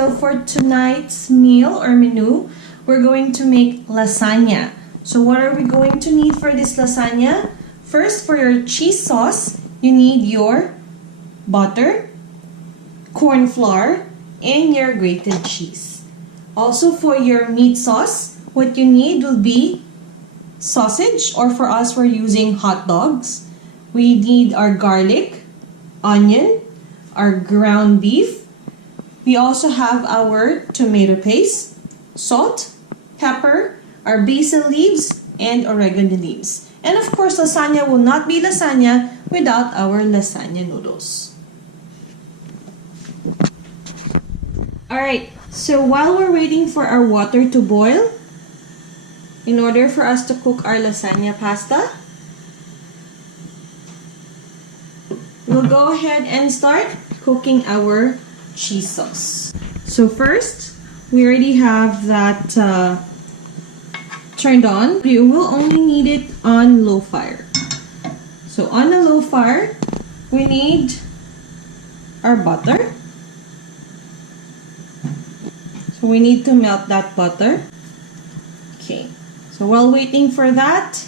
So for tonight's meal or menu, we're going to make lasagna. So what are we going to need for this lasagna? First, for your cheese sauce, you need your butter, corn flour, and your grated cheese. Also for your meat sauce, what you need will be sausage, or for us, we're using hot dogs. We need our garlic, onion, our ground beef. We also have our tomato paste, salt, pepper, our basil leaves, and oregano leaves. And of course, lasagna will not be lasagna without our lasagna noodles. Alright, so while we're waiting for our water to boil, in order for us to cook our lasagna pasta, we'll go ahead and start cooking our cheese sauce. So first, we already have that turned on. You will only need it on low fire. So on a low fire, we need our butter. So we need to melt that butter. Okay. So while waiting for that,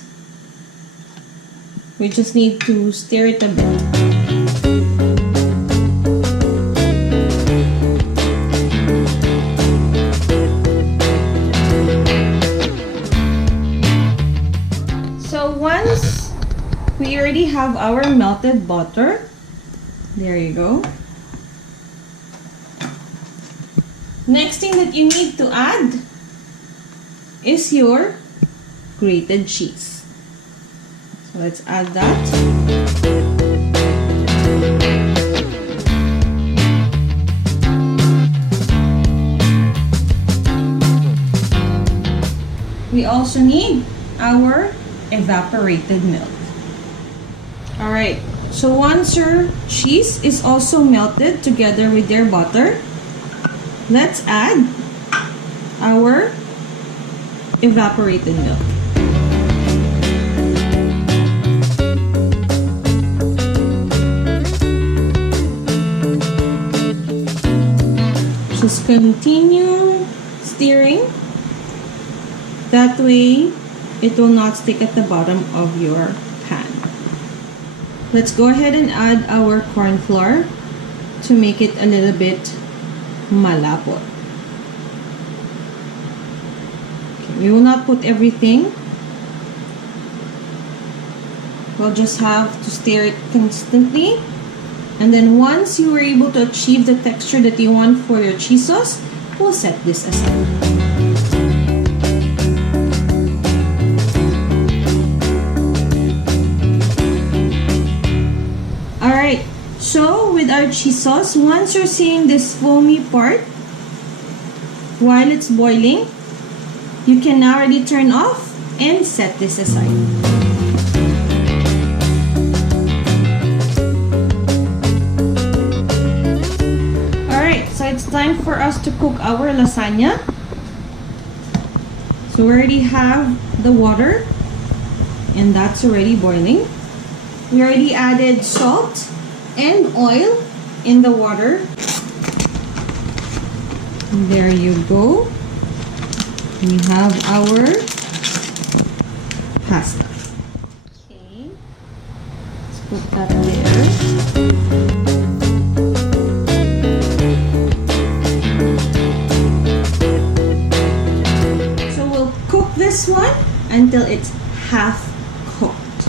we just need to stir it a bit. So once we already have our melted butter, there you go. Next thing that you need to add is your grated cheese. So let's add that. We also need our evaporated milk. Alright, so once your cheese is also melted together with your butter, let's add our evaporated milk. Just continue stirring. That way, it will not stick at the bottom of your pan. Let's go ahead and add our corn flour to make it a little bit malapot. Okay, we will not put everything. We'll just have to stir it constantly. And then once you are able to achieve the texture that you want for your cheese sauce, we'll set this aside. Alright, so with our cheese sauce, once you're seeing this foamy part, while it's boiling, you can now already turn off and set this aside. So it's time for us to cook our lasagna. So we already have the water and that's already boiling. We already added salt and oil in the water. There you go. We have our pasta. Okay. Let's put that there. This one until it's half cooked.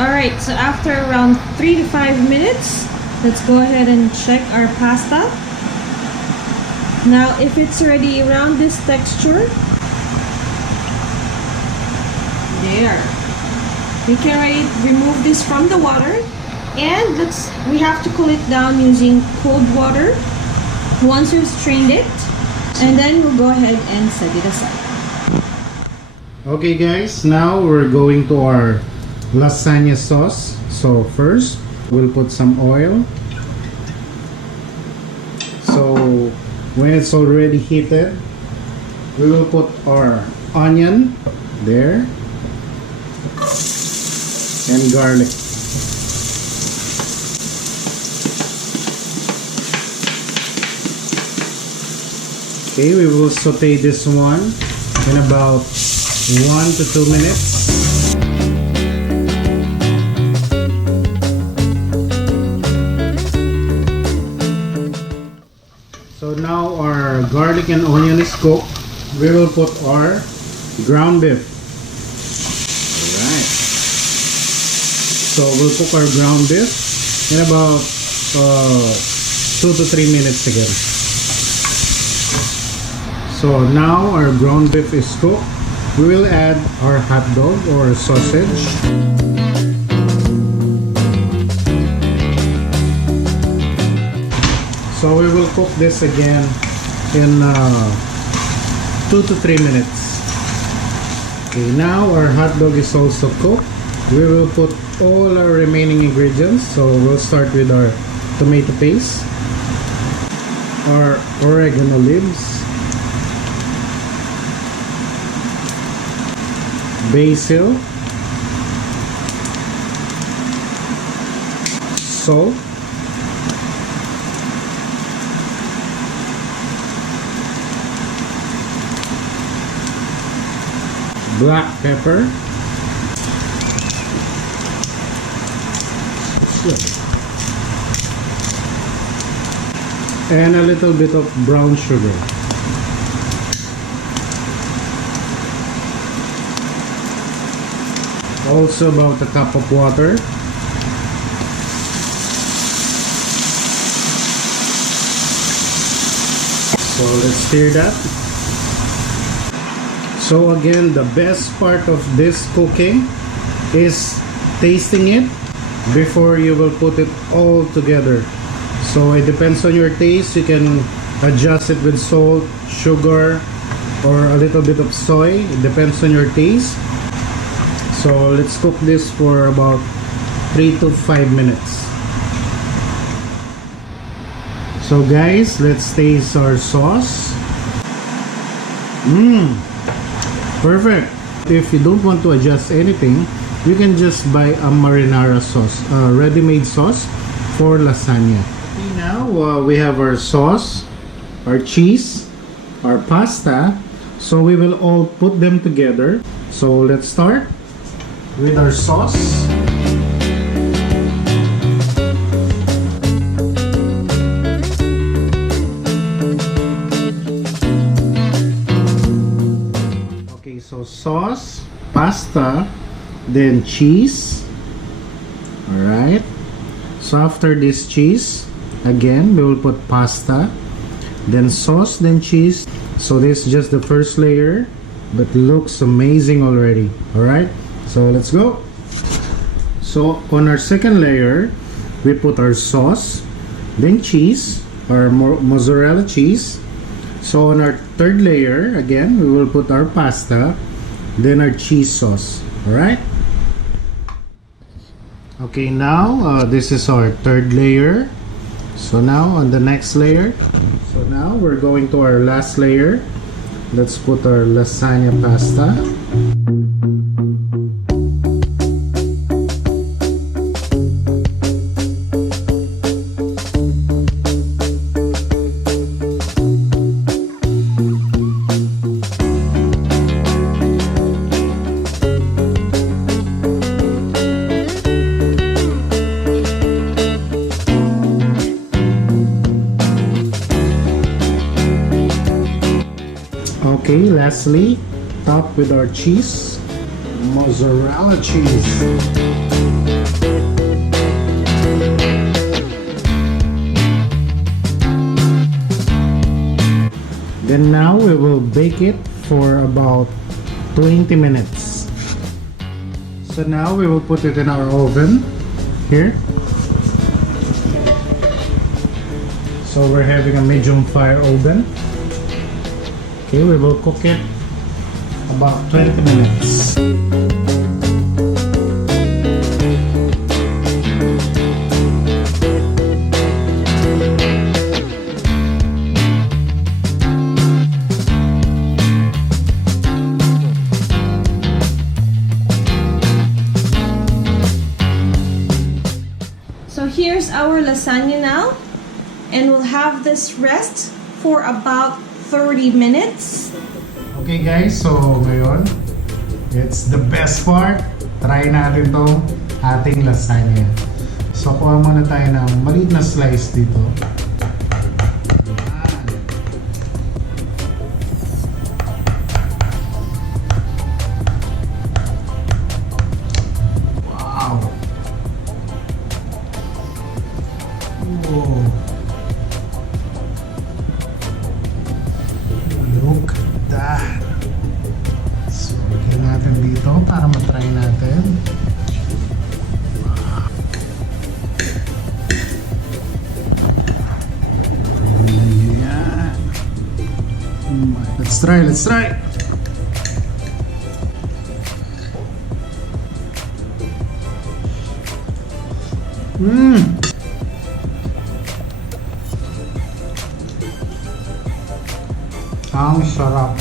Alright, so after around 3 to 5 minutes, let's go ahead and check our pasta. Now, if it's already around this texture, there, we can already remove this from the water, and we have to cool it down using cold water once you've strained it, and then we'll go ahead and set it aside. Okay guys, now we're going to our lasagna sauce. So first, we'll put some oil. So when it's already heated, we will put our onion there and garlic. Okay, we will saute this one in about 1 to 2 minutes. So now our garlic and onion is cooked. We will put our ground beef. Alright. So we'll cook our ground beef in about 2 to 3 minutes again. So now our ground beef is cooked. We will add our hot dog or sausage. So we will cook this again in 2 to 3 minutes. Okay, now our hot dog is also cooked. We will put all our remaining ingredients. So we'll start with our tomato paste, our oregano leaves, basil, salt, black pepper, and a little bit of brown sugar. Also about a cup of water. So let's stir that. So again, the best part of this cooking is tasting it before you will put it all together. So it depends on your taste. You can adjust it with salt, sugar, or a little bit of soy. It depends on your taste. So let's cook this for about 3 to 5 minutes. So guys, let's taste our sauce. Perfect. If you don't want to adjust anything, you can just buy a marinara sauce, a ready-made sauce for lasagna. Okay, now we have our sauce, our cheese, our pasta. So we will all put them together. So let's start with our sauce. Okay, so sauce, pasta, then cheese. Alright. So after this cheese, again we will put pasta, then sauce, then cheese. So this is just the first layer, but looks amazing already. Alright, so let's go. So on our second layer, we put our sauce, then cheese, our mozzarella cheese. So on our third layer, again we will put our pasta, then our cheese sauce. Alright. Okay, now this is our third layer. So now on the next layer, so now we're going to our last layer. Let's put our lasagna pasta. Okay, lastly, top with our cheese, mozzarella cheese. Then now we will bake it for about 20 minutes. So now we will put it in our oven here. So we're having a medium fire oven. Okay, we will cook it about 20 minutes. So here's our lasagna now, and we'll have this rest for about 30 minutes. Okay guys, so ngayon, it's the best part. Try natin tong ating lasagna. So kuha muna tayo ng maliit na slice dito. Wow! Whoa! Look at that! So, lagyan natin dito para matry natin. Ayan. Let's try, let's try! Ang sarap.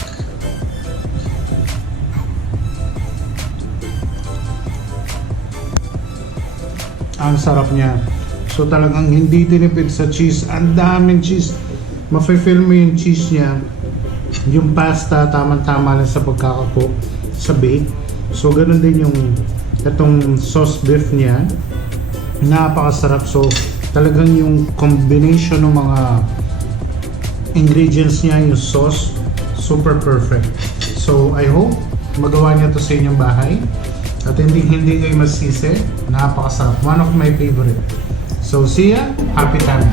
Ang sarap niya. So talagang hindi tinipid sa cheese. Ang daming cheese. Mafe-feel mo yung cheese niya. Yung pasta, tamang-tama lang sa pagkakacook sa bake. So ganun din yung itong sauce beef niya. Napakasarap. So talagang yung combination ng mga ingredients niya, yung sauce, super perfect. So I hope magawa niya to sa inyong bahay at hindi kayo masisi. Napakasarap. One of my favorite. So see ya. Happy time.